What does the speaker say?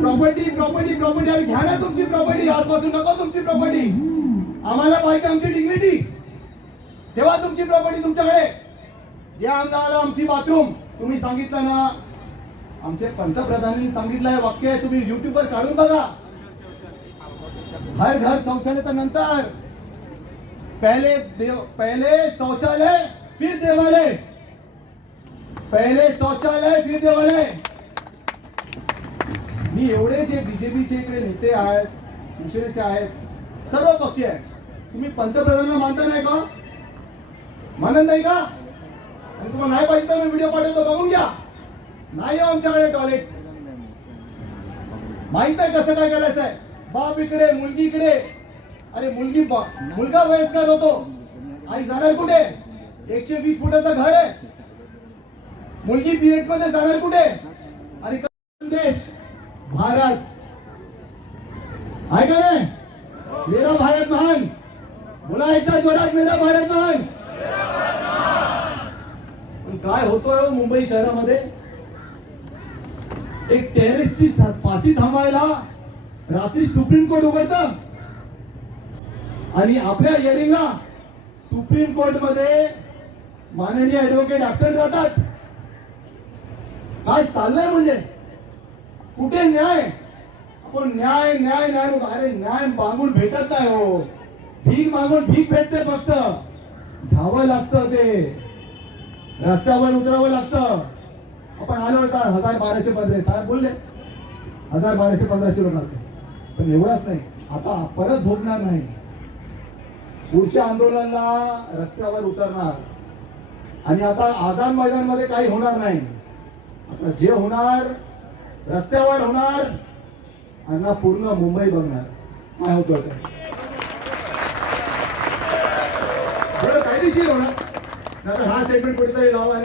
Property property property आणि घ्या ना तुमची प्रॉपर्टी. आजपासून नको तुमची प्रॉपर्टी. आम्हाला पाहिजे आमची डिग्निटी. तेव्हा तुमची प्रॉपर्टी तुमच्याकडे. जे आम्हाला आमची बाथरूम तुम्ही सांगितलं ना, आमचे पंतप्रधानांनी सांगितलंय वाक्य तुम्ही युट्यूबवर काढून बघा. हर घर शौचालय तर नंतर, पहले शौचालय फिर देवालय. पहले शौचालय फिर देवालय. मी एवढे जे बीजेपीचे इकडे नेते आहेत, शिवसेनेचे आहेत, सर्व पक्षी आहेत, तुम्ही पंतप्रधानांना मानता नाही का? मानत नाही का? आणि तुम्हाला नाही पाहिजे तर मी व्हिडिओ पाठवतो, बघून घ्या. नाही आमच्याकडे टॉयलेट. माहित आहे कसं काय करायचं आहे. बाप इकडे, मुलगी इकडे. अरे मुलगा वयस्कर होतो, आई जाणार कुठे? 120 फुटाचं घर आहे. मुलगी पिरियड मध्ये जाणार कुठे? आणि देश भारत आहे का नाही? मेरा भारत महान. बोला एकदा जोरात, मेरा भारत महान. पण काय होतोय मुंबई शहरामध्ये? एक टेररिस्टची फाशी थांबायला रात्री सुप्रीम कोर्ट उघडतं आणि आपल्या हिअरिंगला सुप्रीम कोर्ट मध्ये माननीय ऍडव्होकेट ऍबसेंट राहतात. काय चाललंय म्हणजे? कुठे न्याय? आपण न्याय न्याय न्याय. अरे न्याय मागून भेटत नाही हो. भीक मागून भीक भेटते. फक्त धावं लागतं, ते रस्त्यावर उतरावं लागतं. आपण आलो होता 1215 साहेब बोलले 1215 लोक आले, पण एवढाच नाही. आता परत झोपणार नाही. पुढच्या आंदोलनाला रस्त्यावर उतरणार. आणि आता आझाद मैदानमध्ये काही होणार नाही. आता जे होणार रस्त्यावर होणार आणि पूर्ण मुंबई बघणार काय होतं. कायदेशीर होणार. हा स्टेटमेंट कुठेतरी लावा.